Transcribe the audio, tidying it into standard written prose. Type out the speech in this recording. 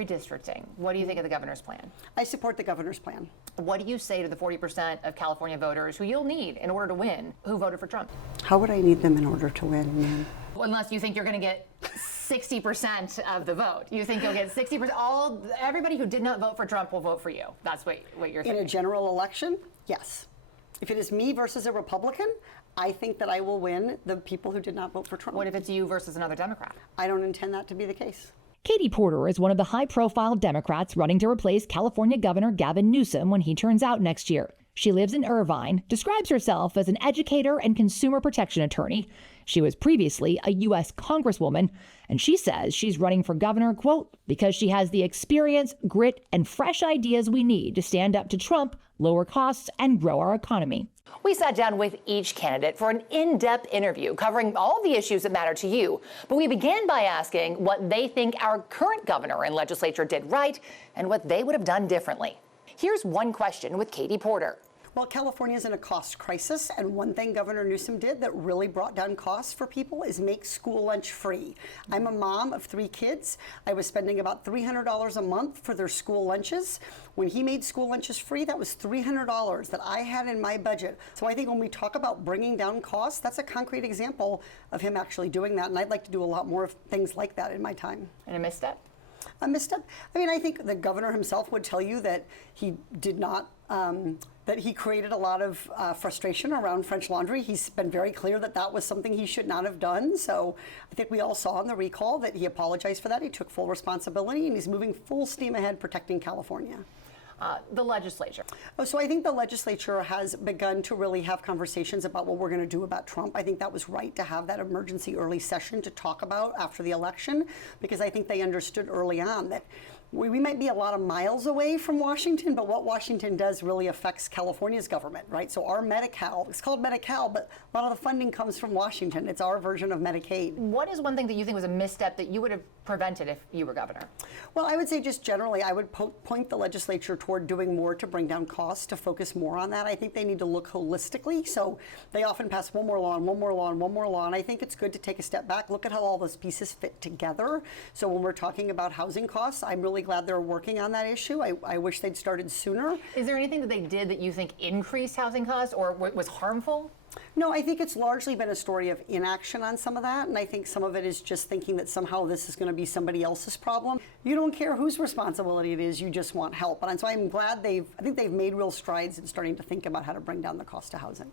redistricting. What do you think of the governor's plan? I support the governor's plan. What do you say to the 40% of California voters who you'll need in order to win, who voted for Trump? How would I need them in order to win? Unless you think you're going to get 60% of the vote. You think you'll get 60%. Everybody who did not vote for Trump will vote for you. That's what you're thinking. In a general election, yes. If it is me versus a Republican, I think that I will win the people who did not vote for Trump. What if it's you versus another Democrat? I don't intend that to be the case. Katie Porter is one of the high-profile Democrats running to replace California Governor Gavin Newsom when he turns out next year. She lives in Irvine, describes herself as an educator and consumer protection attorney. She was previously a U.S. Congresswoman, and she says she's running for governor, quote, because she has the experience, grit, and fresh ideas we need to stand up to Trump, lower costs, and grow our economy. We sat down with each candidate for an in-depth interview covering all the issues that matter to you. But we began by asking what they think our current governor and legislature did right and what they would have done differently. Here's one question with Katie Porter. Well, California is in a cost crisis, and one thing Governor Newsom did that really brought down costs for people is make school lunch free. I'm a mom of 3 kids. I was spending about $300 a month for their school lunches. When he made school lunches free, that was $300 that I had in my budget. So I think when we talk about bringing down costs, that's a concrete example of him actually doing that, and I'd like to do a lot more of things like that in my time. And a misstep? A misstep? I mean, I think the governor himself would tell you that he did not, that he created a lot of frustration around French Laundry. He's been very clear that that was something he should not have done. So I think we all saw in the recall that he apologized for that. He took full responsibility, and he's moving full steam ahead protecting California. The legislature. So I think the legislature has begun to really have conversations about what we're going to do about Trump. I think that was right to have that emergency early session to talk about after the election, because I think they understood early on that we might be a lot of miles away from Washington, but what Washington does really affects California's government, right? So our Medi-Cal, it's called Medi-Cal, but a lot of the funding comes from Washington. It's our version of Medicaid. What is one thing that you think was a misstep that you would have prevented if you were governor? Well, I would say just generally, I would point the legislature toward doing more to bring down costs, to focus more on that. I think they need to look holistically. So they often pass one more law and one more law and one more law. And I think it's good to take a step back, look at how all those pieces fit together. So when we're talking about housing costs, I'm really glad they're working on that issue. I wish they'd started sooner. Is there anything that they did that you think increased housing costs or was harmful? No, I think it's largely been a story of inaction on some of that, and I think some of it is just thinking that somehow this is going to be somebody else's problem. You don't care whose responsibility it is, you just want help. And so I'm glad I think they've made real strides in starting to think about how to bring down the cost of housing.